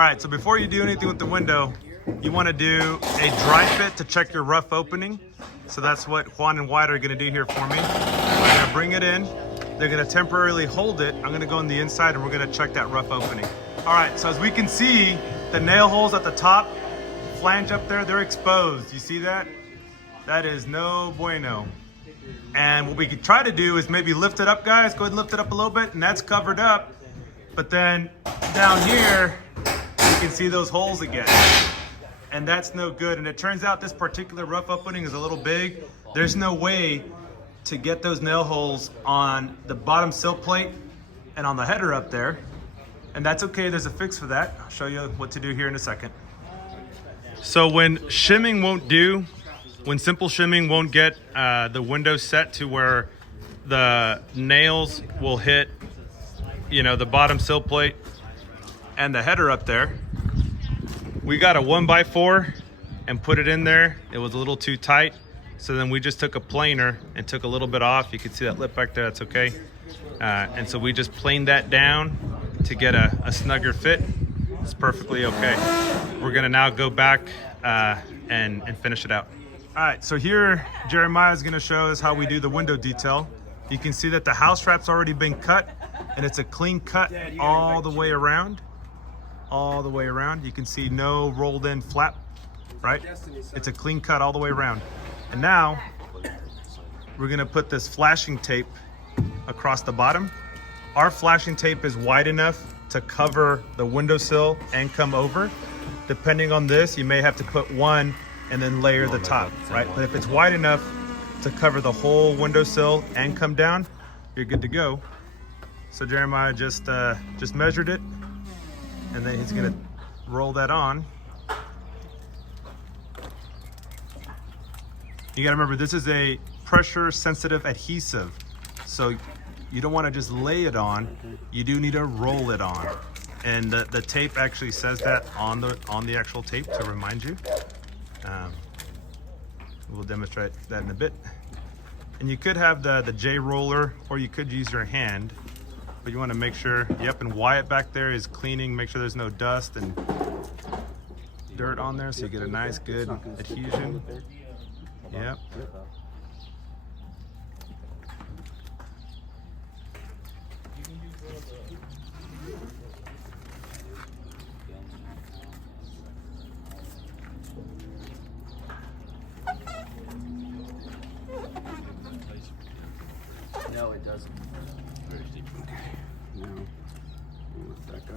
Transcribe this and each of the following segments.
right, so before you do anything with the window, you want to do a dry fit to check your rough opening. So that's what Juan and Wyatt are going to do here for me. I'm going to bring it in. They're going to temporarily hold it. I'm going to go on the inside and we're going to check that rough opening. All right, so as we can see, the nail holes at the top, flange up there, they're exposed. You see that? That is no bueno. And what we could try to do is maybe lift it up, guys. Go ahead and lift it up a little bit, and that's covered up. But then down here, you can see those holes again. And that's no good. And it turns out this particular rough opening is a little big. There's no way to get those nail holes on the bottom sill plate and on the header up there. And that's okay, there's a fix for that. I'll show you what to do here in a second. So when shimming won't do, when simple shimming won't get the window set to where the nails will hit, you know, the bottom sill plate and the header up there, we got a 1x4 and put it in there. It was a little too tight. So then we just took a planer and took a little bit off. You can see that lip back there, that's okay. And so we just planed that down to get a snugger fit. It's perfectly okay. We're gonna now go back and finish it out. All right, so here Jeremiah is gonna show us how we do the window detail. You can see that the house wrap's already been cut and it's a clean cut all the way around. All the way around. You can see no rolled in flap, right? It's a clean cut all the way around. And now we're gonna put this flashing tape across the bottom. Our flashing tape is wide enough to cover the windowsill and come over. Depending on this, you may have to put one and then layer the top, right? But if it's wide enough to cover the whole windowsill and come down, you're good to go. So Jeremiah just measured it, and then he's gonna roll that on. You gotta remember, this is a pressure sensitive adhesive. So you don't wanna just lay it on, you do need to roll it on. And the tape actually says that on the actual tape to remind you. We'll demonstrate that in a bit. And you could have the J roller, or you could use your hand. But you want to make sure, yep, and Wyatt back there is cleaning, make sure there's no dust and dirt on there so you get a nice good adhesion. Yep. No, it doesn't. No. That guy.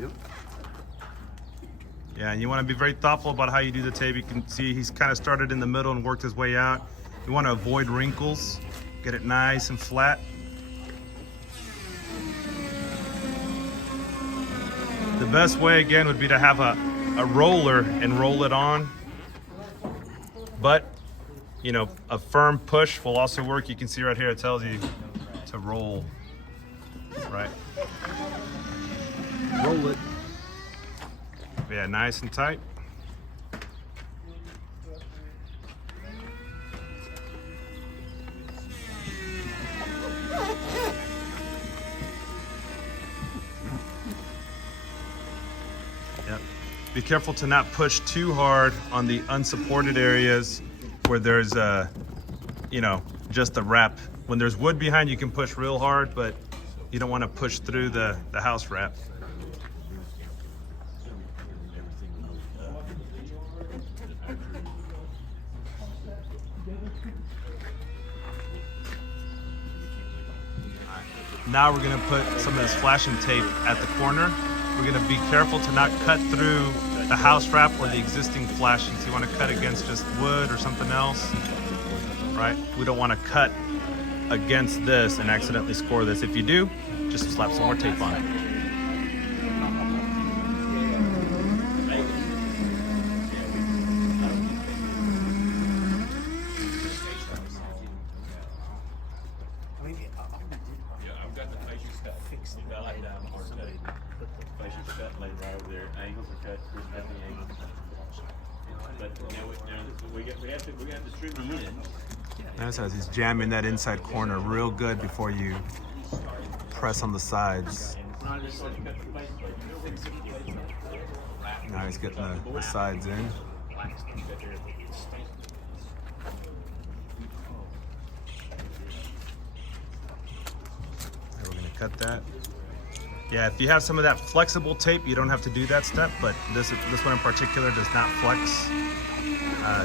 Yep. Yeah, and you want to be very thoughtful about how you do the tape. You can see he's kind of started in the middle and worked his way out. You want to avoid wrinkles, get it nice and flat. The best way, again, would be to have a roller and roll it on. But, you know, a firm push will also work. You can see right here, it tells you to roll, right? Roll it. Yeah, nice and tight. Yep. Be careful to not push too hard on the unsupported areas where there's you know, just the wrap. When there's wood behind, you can push real hard, but you don't want to push through the house wrap. Now we're gonna put some of this flashing tape at the corner. We're gonna be careful to not cut through the house wrap or the existing flashings. You wanna cut against just wood or something else, right? We don't wanna cut against this and accidentally score this. If you do, just slap some more tape on it. That's as he's jamming that inside corner real good before you press on the sides. Now he's getting the sides in. We're gonna cut that. Yeah, if you have some of that flexible tape, you don't have to do that step, but this one in particular does not flex.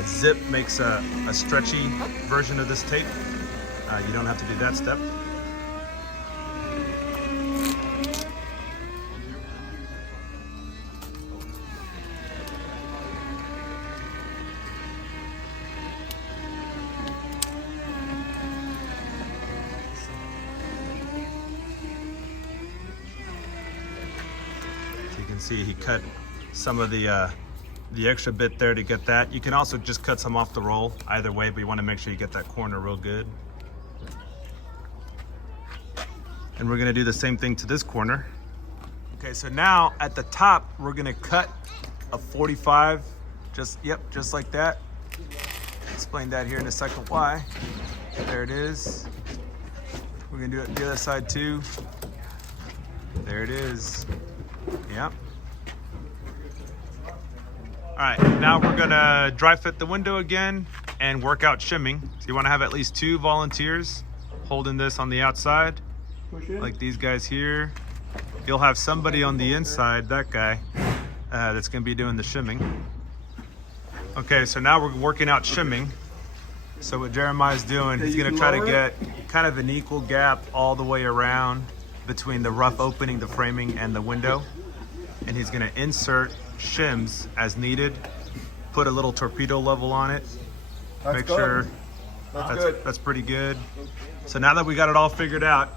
Zip makes a stretchy version of this tape. You don't have to do that step. So you can see he cut some of the extra bit there to get that. You can also just cut some off the roll, either way, but you want to make sure you get that corner real good. And we're gonna do the same thing to this corner. Okay, so now at the top, we're gonna cut a 45, just like that. Explain that here in a second why. There it is. We're gonna do it the other side too. There it is. Yep. All right, now we're gonna dry fit the window again and work out shimming. So you wanna have at least 2 volunteers holding this on the outside, like these guys here. You'll have somebody on the inside, that guy, that's gonna be doing the shimming. Okay, so now we're working out shimming. So what Jeremiah's doing, he's gonna try to get kind of an equal gap all the way around between the rough opening, the framing, and the window. And he's gonna insert shims as needed, put a little torpedo level on it, make sure that's pretty good. So now that we got it all figured out,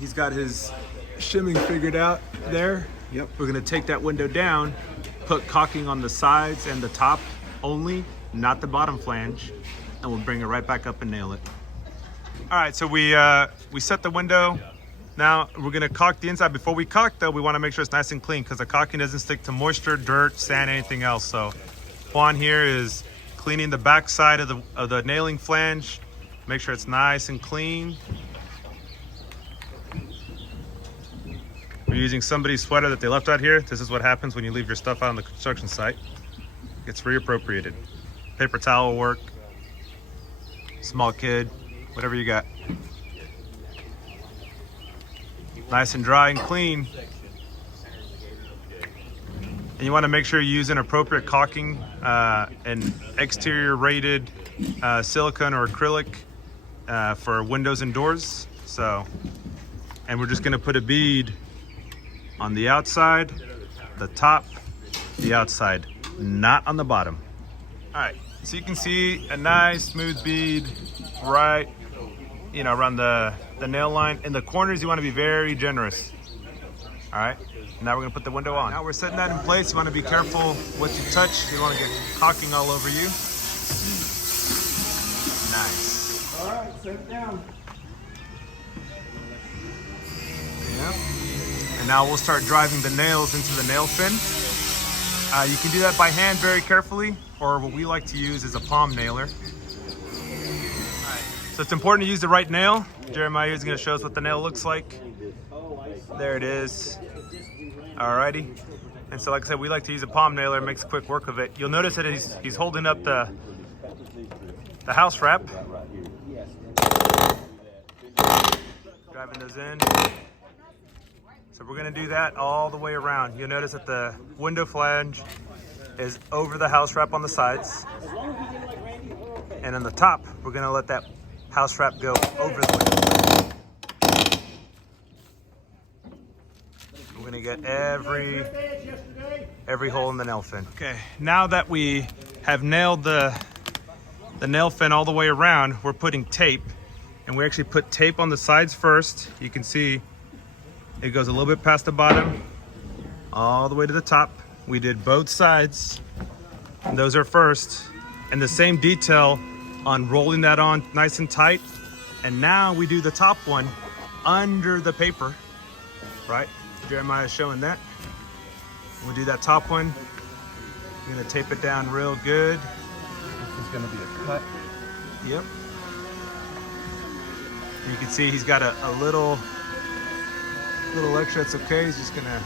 he's got his shimming figured out there. Yep. We're gonna take that window down, put caulking on the sides and the top only, not the bottom flange, and we'll bring it right back up and nail it. All right, so we set the window. Now we're gonna caulk the inside. Before we caulk though, we wanna make sure it's nice and clean because the caulking doesn't stick to moisture, dirt, sand, anything else. So Juan here is cleaning the back side of the nailing flange. Make sure it's nice and clean. We're using somebody's sweater that they left out here. This is what happens when you leave your stuff out on the construction site. It's reappropriated. Paper towel will work. Small kid, whatever you got. Nice and dry and clean. And you want to make sure you use an appropriate caulking and exterior rated silicone or acrylic for windows and doors. So, and we're just going to put a bead on the outside, the top, the outside, not on the bottom. All right, so you can see a nice smooth bead right, around the nail line. In the corners, you want to be very generous. All right, now we're gonna put the window on. Now we're setting that in place. You want to be careful what you touch. You don't want to get caulking all over you. Nice. All right, set it down. Yep. And now we'll start driving the nails into the nail fin. You can do that by hand very carefully, or what we like to use is a palm nailer. All right. So it's important to use the right nail. Jeremiah is going to show us what the nail looks like. There it is. Alrighty. And so like I said, we like to use a palm nailer. It makes quick work of it. You'll notice that he's holding up the house wrap. Driving those in. So we're going to do that all the way around. You'll notice that the window flange is over the house wrap on the sides. And on the top, we're going to let that house wrap go over the window. We're going to get every hole in the nail fin. Okay, now that we have nailed the nail fin all the way around, we're putting tape. And we actually put tape on the sides first. You can see it goes a little bit past the bottom, all the way to the top. We did both sides, and those are first. And the same detail on rolling that on nice and tight. And now we do the top one under the paper, right? Jeremiah is showing that. We'll do that top one. I'm gonna tape it down real good. This is gonna be a cut. Yep. You can see he's got a little little extra, that's okay. He's just gonna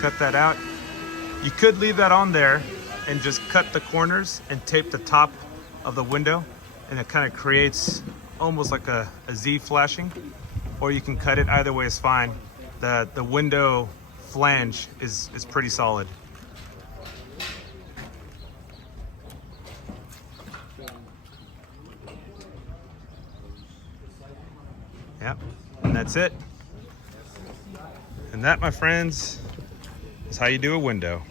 cut that out. You could leave that on there and just cut the corners and tape the top of the window, and it kind of creates almost like a Z flashing, or you can cut it. Either way is fine. The window flange is pretty solid. Yep, and that's it. And that, my friends, is how you do a window.